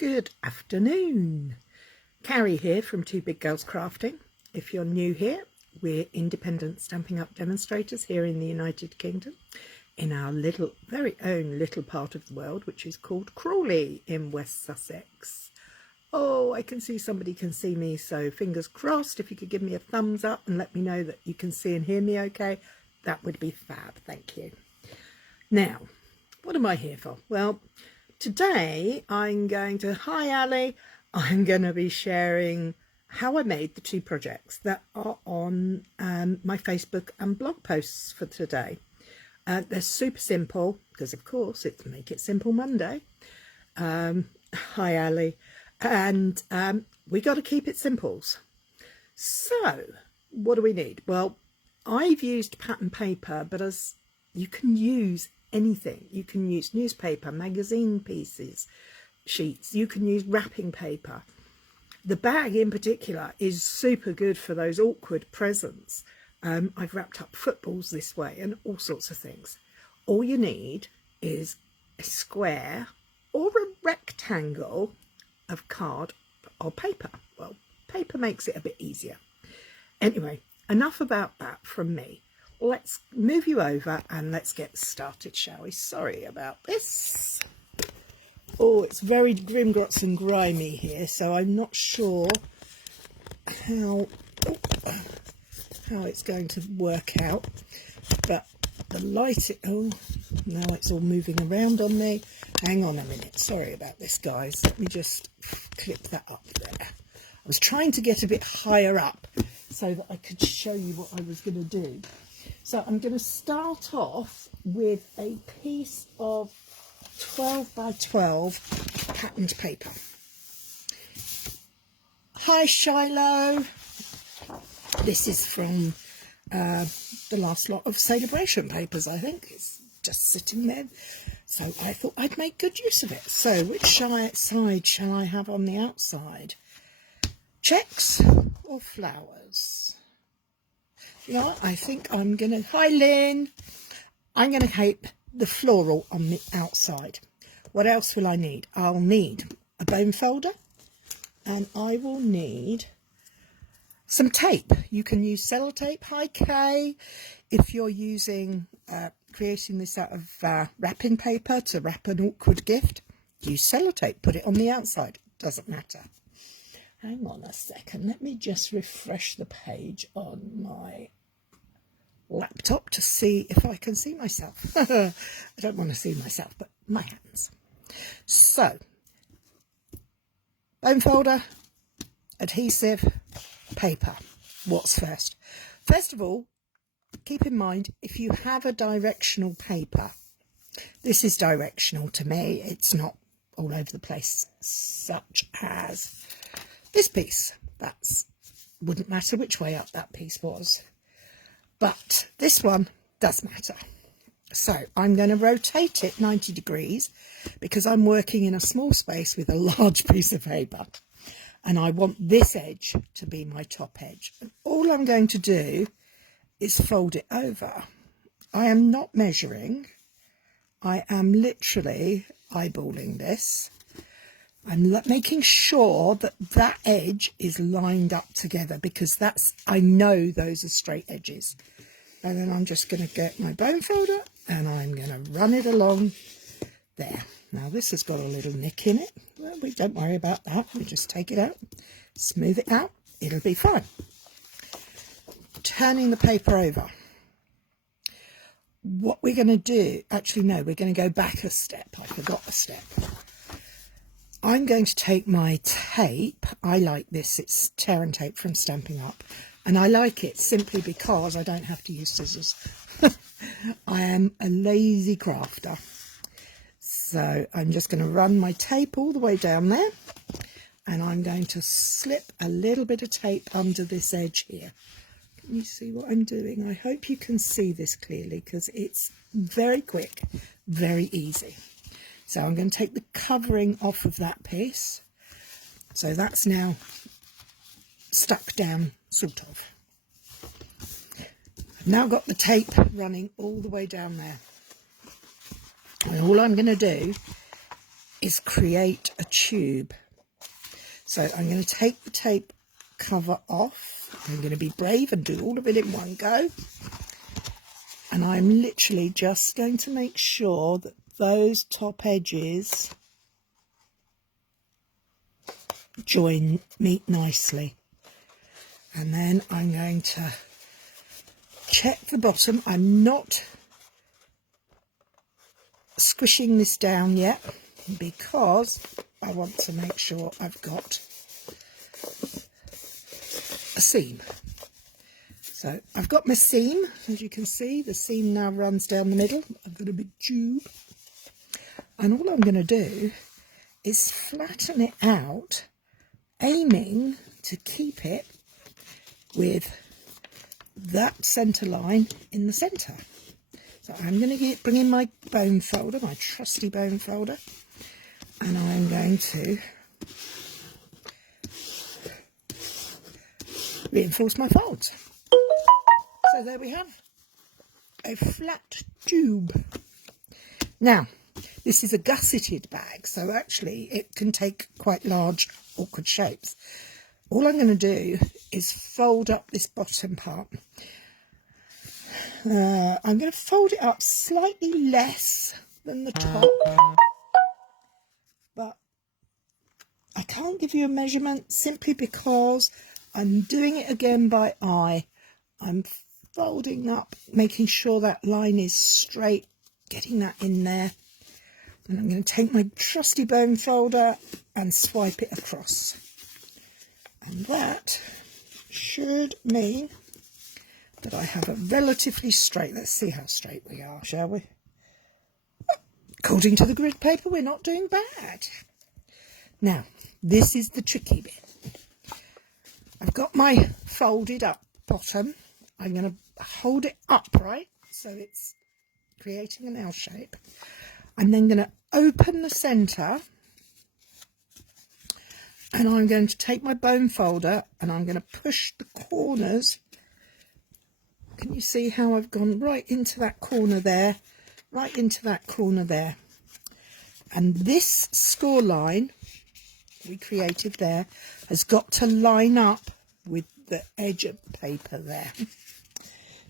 Good afternoon. Cary here from Two Big Girls Crafting. If you're new here, we're independent Stampin' Up demonstrators here in the United Kingdom in our very own little part of the world, which is called Crawley in West Sussex. Oh, I can see somebody can see me, so fingers crossed. If you could give me a thumbs up and let me know that you can see and hear me okay, that would be fab. Thank you. Now, what am I here for? Well, today I'm going to, hi Ali, I'm going to be sharing how I made the two projects that are on my Facebook and blog posts for today. They're super simple because of course it's Make It Simple Monday. Hi Ali. And we got to keep it simples. So what do we need? Well, I've used pattern paper, but as you can use anything. You can use newspaper, magazine pieces, sheets. You can use wrapping paper. The bag in particular is super good for those awkward presents. I've wrapped up footballs this way and all sorts of things. All you need is a square or a rectangle of card or paper. Well, paper makes it a bit easier. Anyway, enough about that from me. Let's move you over and let's get started, shall we? Sorry about this. Oh, it's very grimgrots and grimy here, so I'm not sure how it's going to work out. But the light, oh, now it's all moving around on me. Hang on a minute. Sorry about this, guys. Let me just clip that up there. I was trying to get a bit higher up so that I could show you what I was going to do. So I'm going to start off with a piece of 12 by 12 patterned paper. Hi Shiloh. This is from the last lot of celebration papers, I think. It's just sitting there. So I thought I'd make good use of it. So which side shall I have on the outside? Checks or flowers? You know what? I think I'm going to... Hi, Lynn. I'm going to keep the floral on the outside. What else will I need? I'll need a bone folder and I will need some tape. You can use sellotape. Hi, Kay. If you're creating this out of wrapping paper to wrap an awkward gift, use sellotape. Put it on the outside. Doesn't matter. Hang on a second. Let me just refresh the page on my laptop to see if I can see myself. I don't want to see myself, but my hands. So, bone folder, adhesive, paper. What's first? First of all, keep in mind, if you have a directional paper, this is directional to me. It's not all over the place, such as this piece. Wouldn't matter which way up that piece was. But this one does matter. So I'm going to rotate it 90 degrees because I'm working in a small space with a large piece of paper. And I want this edge to be my top edge. And all I'm going to do is fold it over. I am not measuring. I am literally eyeballing this. I'm making sure that that edge is lined up together because I know those are straight edges. And then I'm just going to get my bone folder and I'm going to run it along there. Now this has got a little nick in it. Well, we don't worry about that. We just take it out, smooth it out. It'll be fine. Turning the paper over. What we're going to do, actually no, we're going to go back a step. I forgot a step. I'm going to take my tape. I like this. It's tear and tape from Stampin' Up. And I like it simply because I don't have to use scissors. I am a lazy crafter. So I'm just going to run my tape all the way down there. And I'm going to slip a little bit of tape under this edge here. Can you see what I'm doing? I hope you can see this clearly because it's very quick, very easy. So I'm going to take the covering off of that piece. So that's now stuck down, sort of. I've now got the tape running all the way down there. And all I'm going to do is create a tube. So I'm going to take the tape cover off. I'm going to be brave and do all of it in one go. And I'm literally just going to make sure that those top edges meet nicely. And then I'm going to check the bottom. I'm not squishing this down yet because I want to make sure I've got a seam. So I've got my seam, as you can see, the seam now runs down the middle. I've got a big tube. And all I'm going to do is flatten it out, aiming to keep it with that centre line in the centre. So I'm going to bring in my bone folder, my trusty bone folder, and I'm going to reinforce my folds. So there we have a flat tube. Now, this is a gusseted bag, so actually it can take quite large, awkward shapes. All I'm going to do is fold up this bottom part. I'm going to fold it up slightly less than the top, but I can't give you a measurement simply because I'm doing it again by eye. I'm folding up, making sure that line is straight, getting that in there. And I'm going to take my trusty bone folder and swipe it across. And that should mean that I have a relatively straight, let's see how straight we are, shall we? According to the grid paper, we're not doing bad. Now, this is the tricky bit. I've got my folded up bottom. I'm going to hold it upright so it's creating an L shape. I'm then going to open the centre, and I'm going to take my bone folder and I'm going to push the corners. Can you see how I've gone right into that corner there, right into that corner there? And this score line we created there has got to line up with the edge of the paper there.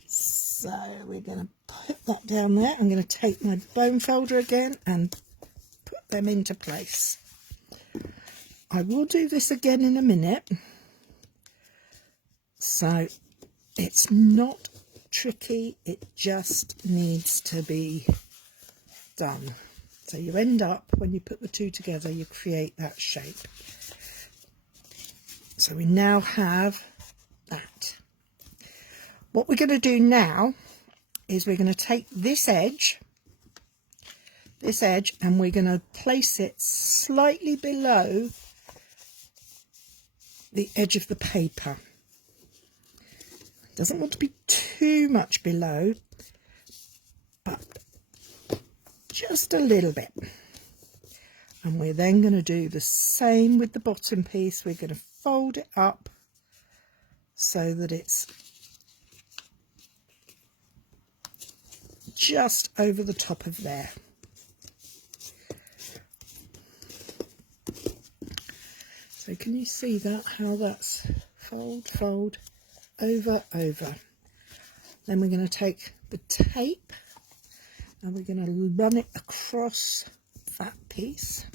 So we're going to put that down there. I'm going to take my bone folder again and put them into place. I will do this again in a minute. So it's not tricky, it just needs to be done. So you end up, when you put the two together, you create that shape. So we now have that. What we're going to do now is we're going to take this edge, and we're going to place it slightly below the edge of the paper. It doesn't want to be too much below, but just a little bit. And we're then going to do the same with the bottom piece. We're going to fold it up so that it's just over the top of there. So can you see that, how that's fold, fold, over, over. Then we're going to take the tape and we're going to run it across that piece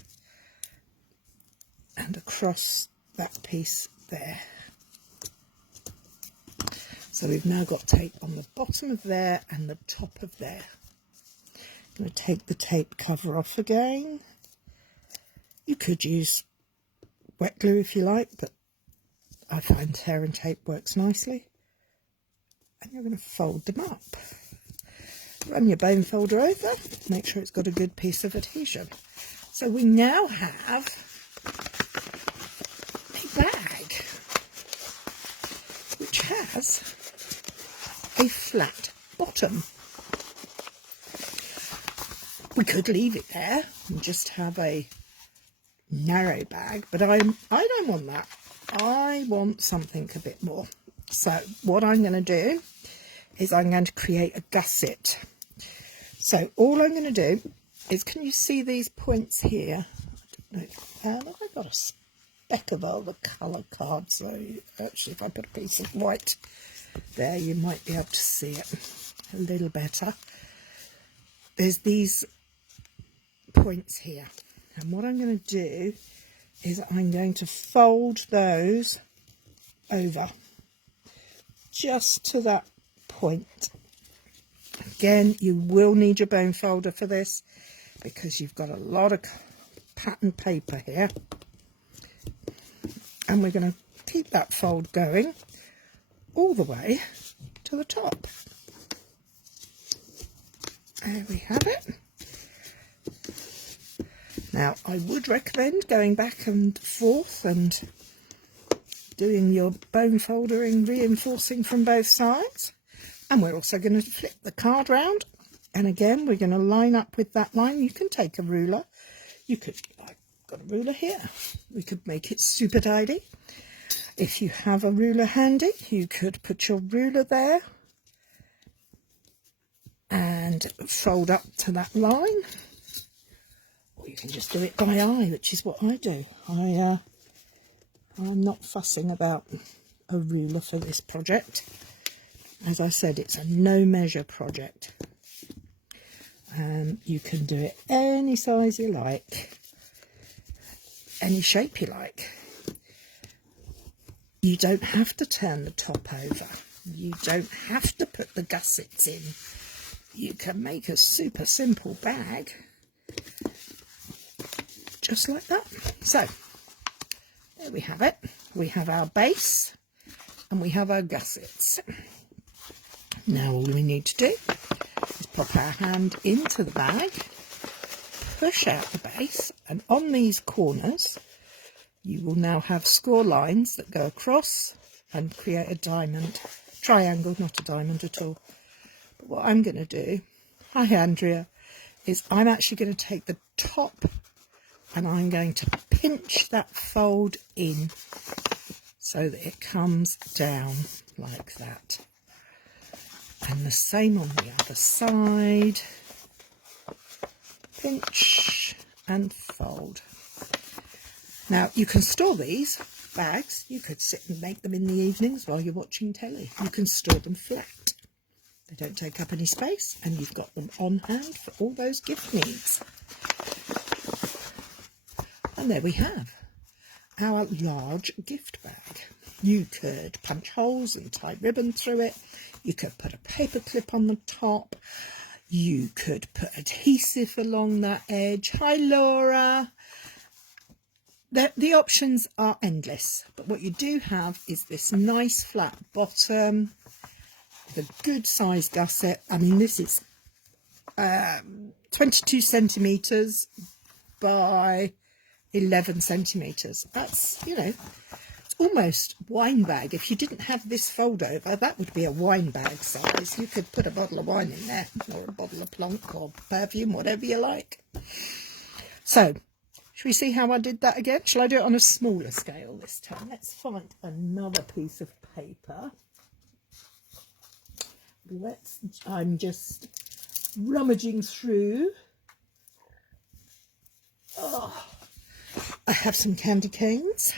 and across that piece there. So we've now got tape on the bottom of there and the top of there. I'm going to take the tape cover off again. You could use wet glue if you like, but I find tear and tape works nicely. And you're going to fold them up. Run your bone folder over, make sure it's got a good piece of adhesion. So we now have a bag which has a flat bottom. We could leave it there and just have a narrow bag, but I don't want that. I want something a bit more. So what I'm going to do is I'm going to create a gusset. So all I'm going to do is, can you see these points here? Look, look, I've got a speck of all the colour card, so actually if I put a piece of white there, you might be able to see it a little better. There's these points here, and what I'm going to do is I'm going to fold those over just to that point. Again, you will need your bone folder for this because you've got a lot of pattern paper here, and we're going to keep that fold going all the way to the top. There we have it. Now, I would recommend going back and forth and doing your bone foldering, reinforcing from both sides. And we're also going to flip the card round. And again, we're going to line up with that line. You can take a ruler. You could, I've got a ruler here. We could make it super tidy. If you have a ruler handy, you could put your ruler there and fold up to that line. Or you can just do it by eye, which is what I do. I'm not fussing about a ruler for this project. As I said, it's a no measure project. You can do it any size you like, any shape you like. You don't have to turn the top over. You don't have to put the gussets in. You can make a super simple bag just like that. So there we have it. We have our base and we have our gussets. Now all we need to do is pop our hand into the bag, push out the base, and on these corners you will now have score lines that go across and create a diamond, triangle, not a diamond at all. But what I'm going to do, hi Andrea, is I'm actually going to take the top and I'm going to pinch that fold in so that it comes down like that. And the same on the other side. Pinch and fold. Now you can store these bags. You could sit and make them in the evenings while you're watching telly. You can store them flat. They don't take up any space, and you've got them on hand for all those gift needs. And there we have our large gift bag. You could punch holes and tie ribbon through it. You could put a paper clip on the top. You could put adhesive along that edge. Hi Laura. The options are endless, but what you do have is this nice flat bottom, the good size gusset. I mean, this is 22 centimetres by 11 centimetres. That's, you know, it's almost wine bag. If you didn't have this fold over, that would be a wine bag size. You could put a bottle of wine in there, or a bottle of plonk or perfume, whatever you like. So, shall we see how I did that again? Shall I do it on a smaller scale this time? Let's find another piece of paper. I'm just rummaging through. Oh, I have some candy canes.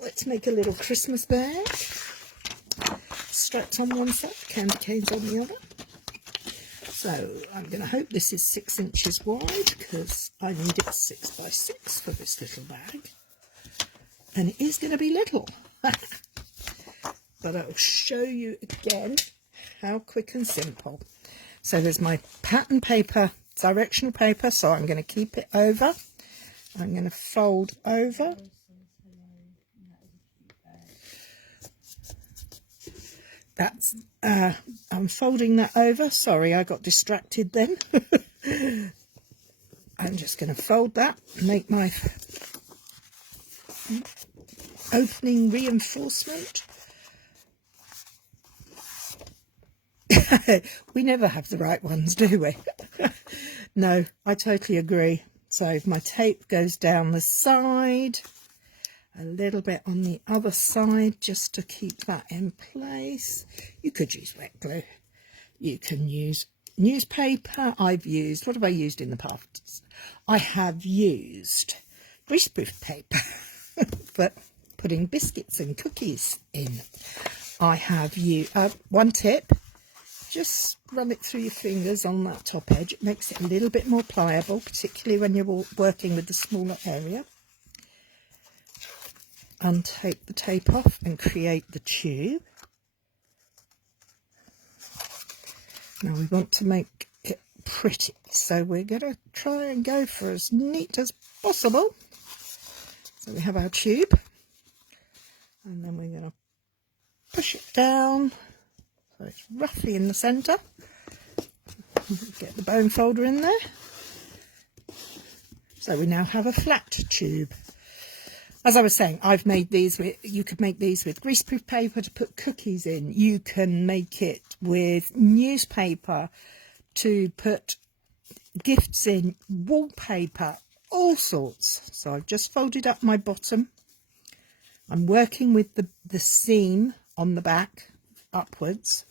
Let's make a little Christmas bag. Straps on one side, candy canes on the other. So I'm going to hope this is 6 inches wide because I need it 6 by 6 for this little bag. And it is going to be little. But I'll show you again how quick and simple. So there's my pattern paper, directional paper, so I'm going to keep it over. I'm going to fold over. That's, I'm folding that over. Sorry, I got distracted then. I'm just going to fold that, make my opening reinforcement. We never have the right ones, do we? No, I totally agree. So my tape goes down the side, a little bit on the other side just to keep that in place. You could use wet glue. You can use newspaper. I've used, what have I used in the past? I have used greaseproof paper for putting biscuits and cookies in. I have one tip, just run it through your fingers on that top edge. It makes it a little bit more pliable, particularly when you're working with the smaller area. Untake the tape off and create the tube. Now we want to make it pretty, so we're going to try and go for as neat as possible. So we have our tube, and then we're going to push it down so it's roughly in the centre. Get the bone folder in there. So we now have a flat tube. As I was saying, I've made these with, you could make these with greaseproof paper to put cookies in. You can make it with newspaper to put gifts in, wallpaper, all sorts. So I've just folded up my bottom. I'm working with the seam on the back upwards.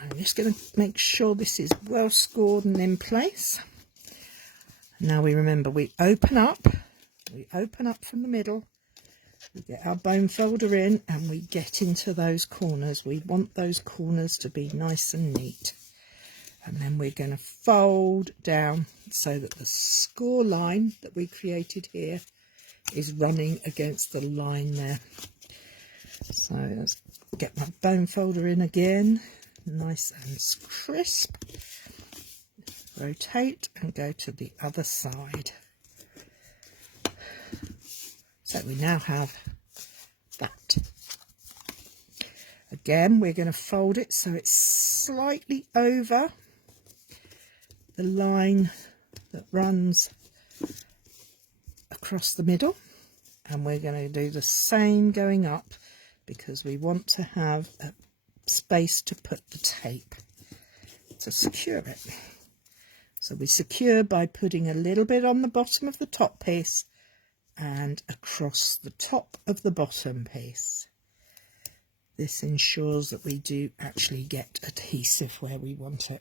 I'm just going to make sure this is well scored and in place. Now we remember, we open up from the middle, we get our bone folder in, and we get into those corners. We want those corners to be nice and neat. And then we're going to fold down so that the score line that we created here is running against the line there. So let's get my bone folder in again, nice and crisp. Rotate and go to the other side. So we now have that. Again, we're going to fold it so it's slightly over the line that runs across the middle, and we're going to do the same going up because we want to have a space to put the tape to secure it. So we secure by putting a little bit on the bottom of the top piece and across the top of the bottom piece. This ensures that we do actually get adhesive where we want it.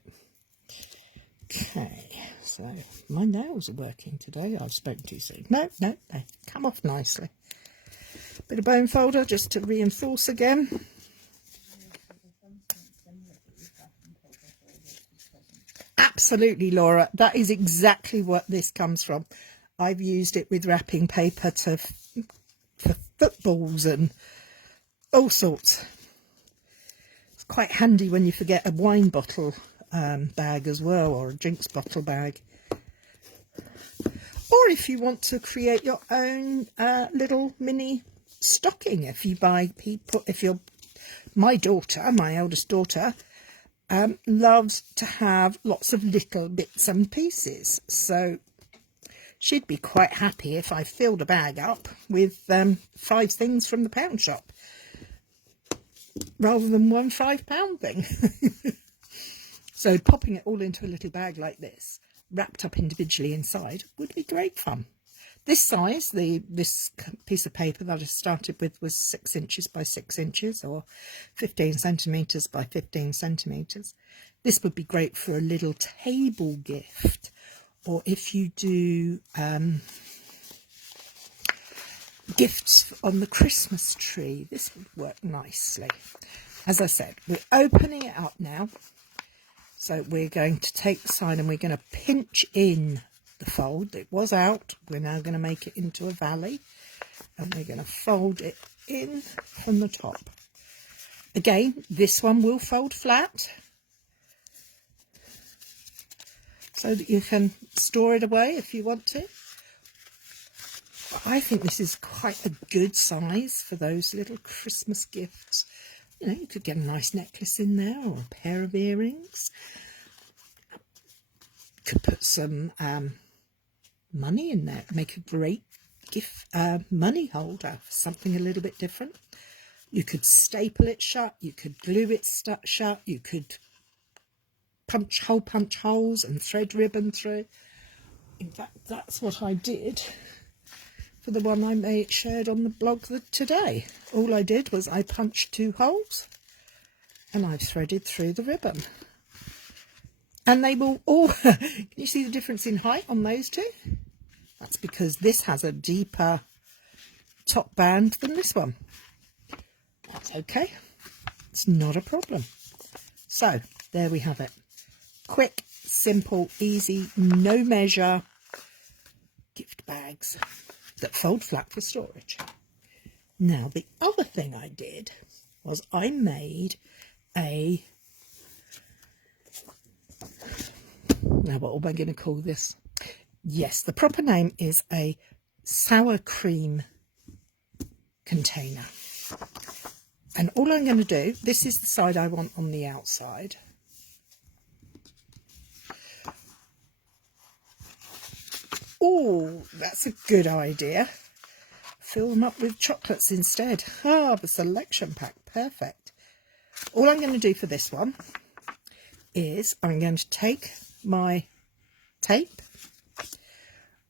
Okay, so my nails are working today. I've spoken too soon. No, they come off nicely. Bit of bone folder just to reinforce again. Absolutely, Laura. That is exactly what this comes from. I've used it with wrapping paper for footballs and all sorts. It's quite handy when you forget a wine bottle bag as well, or a drinks bottle bag. Or if you want to create your own little mini stocking, my daughter, my eldest daughter, loves to have lots of little bits and pieces, so she'd be quite happy if I filled a bag up with 5 things from the pound shop rather than one £5 thing. So popping it all into a little bag like this, wrapped up individually inside, would be great fun. This size, this piece of paper that I started with was 6 inches by 6 inches, or 15 centimetres by 15 centimetres. This would be great for a little table gift, or if you do gifts on the Christmas tree, this would work nicely. As I said, we're opening it up now. So we're going to take the side and we're going to pinch in the fold. It was out. We're now going to make it into a valley, and we're going to fold it in from the top. Again, this one will fold flat so that you can store it away if you want to. I think this is quite a good size for those little Christmas gifts. You know, you could get a nice necklace in there, or a pair of earrings. Could put some money in there, make a great gift money holder, something a little bit different. You could staple it shut, you could glue it shut, you could punch holes and thread ribbon through. In fact, that's what I did for the one I shared on the blog today. All I did was I punched 2 holes and I've threaded through the ribbon. And they will all, can you see the difference in height on those two? That's because this has a deeper top band than this one. That's okay. It's not a problem. So there we have it. Quick, simple, easy, no measure gift bags that fold flat for storage. Now, the other thing I did was I made a... Now, what am I going to call this? Yes, the proper name is a sour cream container. And all I'm going to do, this is the side I want on the outside. Oh, that's a good idea. Fill them up with chocolates instead. Ah, the selection pack, perfect. All I'm going to do for this one is I'm going to take my tape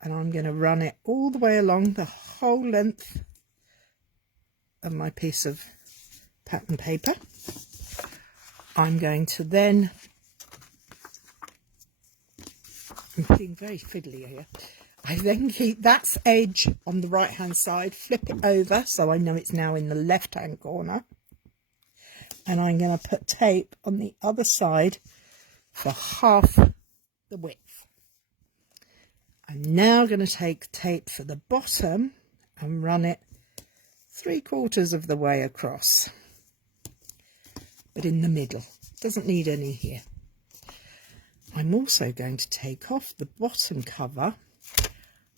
and I'm going to run it all the way along the whole length of my piece of pattern paper. I'm going to then, I'm being very fiddly here, I then keep that edge on the right hand side, flip it over so I know it's now in the left hand corner, and I'm going to put tape on the other side for half the width. I'm now going to take tape for the bottom and run it 3/4 of the way across, but in the middle. Doesn't need any here. I'm also going to take off the bottom cover,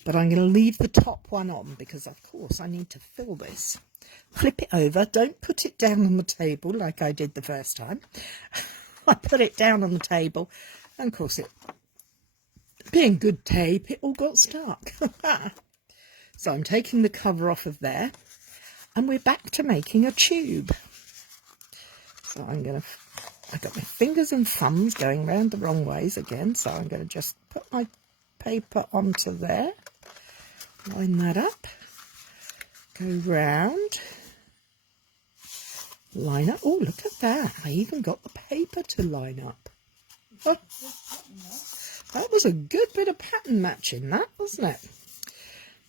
but I'm going to leave the top one on because, of course, I need to fill this. Flip it over. Don't put it down on the table like I did the first time. I put it down on the table, and, of course, it, being good tape, it all got stuck. So I'm taking the cover off of there, and we're back to making a tube. So I've got my fingers and thumbs going round the wrong ways again, so I'm going to just put my paper onto there, line that up, go round, line up. Oh, look at that. I even got the paper to line up. Oh, that was a good bit of pattern matching, that, wasn't it?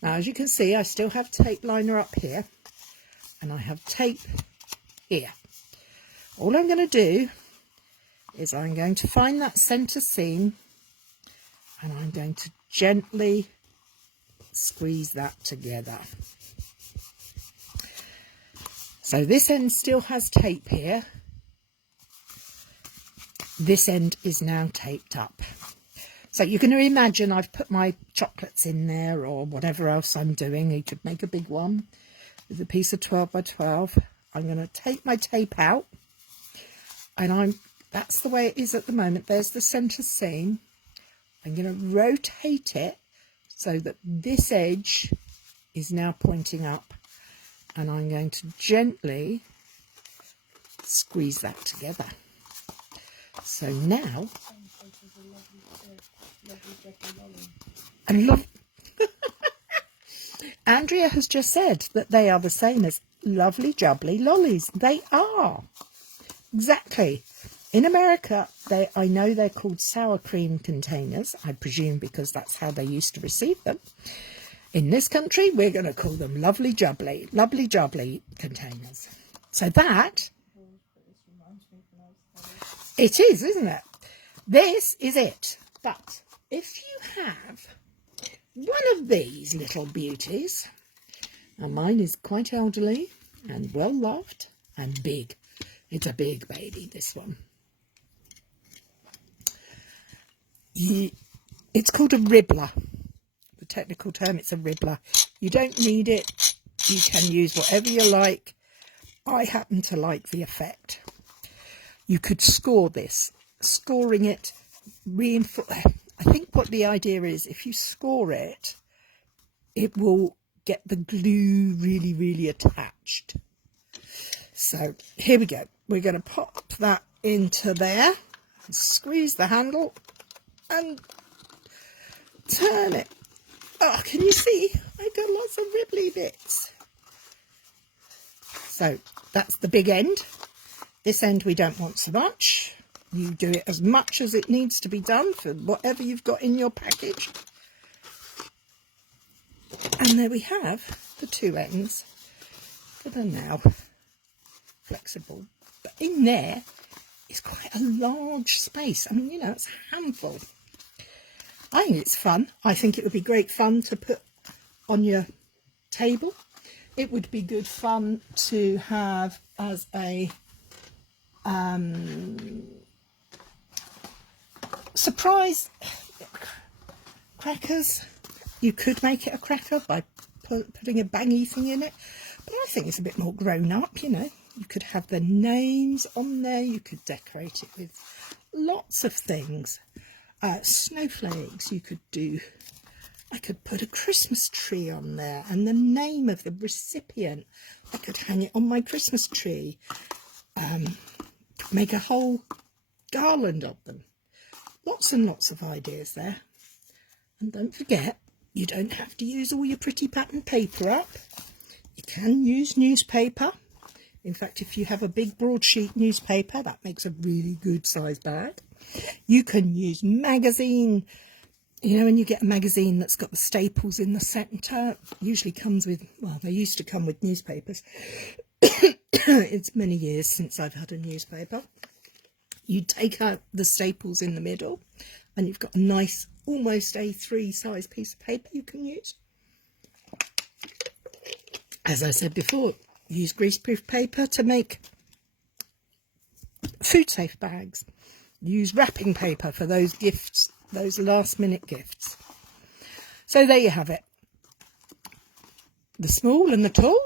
Now, as you can see, I still have tape liner up here, and I have tape here. All I'm going to do is I'm going to find that centre seam, and I'm going to gently squeeze that together. So this end still has tape here. This end is now taped up. So you can imagine I've put my chocolates in there or whatever else I'm doing. You could make a big one with a piece of 12 by 12. I'm going to take my tape out, and that's the way it is at the moment. There's the centre seam. I'm going to rotate it so that this edge is now pointing up, and I'm going to gently squeeze that together. So now, I love Andrea has just said that they are the same as lovely jubbly lollies. They are. Exactly. In America, I know they're called sour cream containers, I presume because that's how they used to receive them. In this country, we're going to call them lovely jubbly containers. So that, it is, isn't it? This is it. But if you have one of these little beauties, and mine is quite elderly and well loved and big. It's a big baby, this one. It's called a ribbler. The technical term, it's a ribbler. You don't need it. You can use whatever you like. I happen to like the effect. You could score this. Scoring it, reinforce. I think what the idea is, if you score it, it will get the glue really, really attached. So here we go. We're going to pop that into there, squeeze the handle and turn it. Oh, can you see? I've got lots of ribbly bits. So that's the big end. This end we don't want so much. You do it as much as it needs to be done for whatever you've got in your package. And there we have the two ends that are now flexible. But in there is quite a large space. I mean, you know, it's a handful. I think it's fun. I think it would be great fun to put on your table. It would be good fun to have as a surprise. Crackers. You could make it a cracker by putting a bangy thing in it, but I think it's a bit more grown up, you know. You could have the names on there. You could decorate it with lots of things. Snowflakes. You could do. I could put a Christmas tree on there and the name of the recipient. I could hang it on my Christmas tree. Make a whole garland of them. Lots and lots of ideas there. And don't forget, you don't have to use all your pretty pattern paper up. You can use newspaper. In fact, if you have a big broadsheet newspaper, that makes a really good size bag. You can use magazine. You know, when you get a magazine that's got the staples in the centre, usually comes with, well, they used to come with newspapers. It's many years since I've had a newspaper. You take out the staples in the middle and you've got a nice, almost A3 size piece of paper you can use. As I said before, use greaseproof paper to make food safe bags. Use wrapping paper for those gifts, those last minute gifts. So there you have it. The small and the tall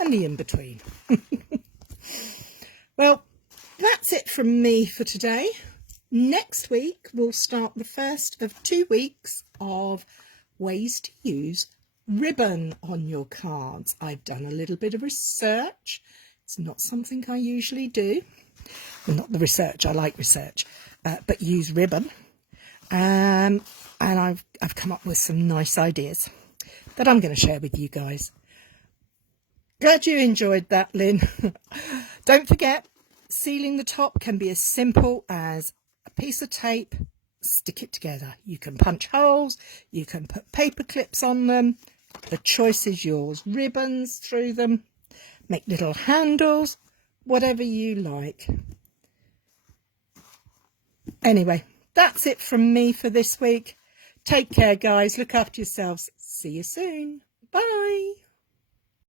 and the in between. Well, that's it from me for today. Next week we'll start the first of 2 weeks of ways to use ribbon on your cards. I've done a little bit of research. It's not something I usually do. Well, not the research, I like research, but use ribbon. And I've come up with some nice ideas that I'm going to share with you guys. Glad you enjoyed that, Lynn. Don't forget, sealing the top can be as simple as a piece of tape, stick it together. You can punch holes, you can put paper clips on them. The choice is yours. Ribbons through them, make little handles, whatever you like. Anyway, that's it from me for this week. Take care, guys. Look after yourselves. See you soon. Bye.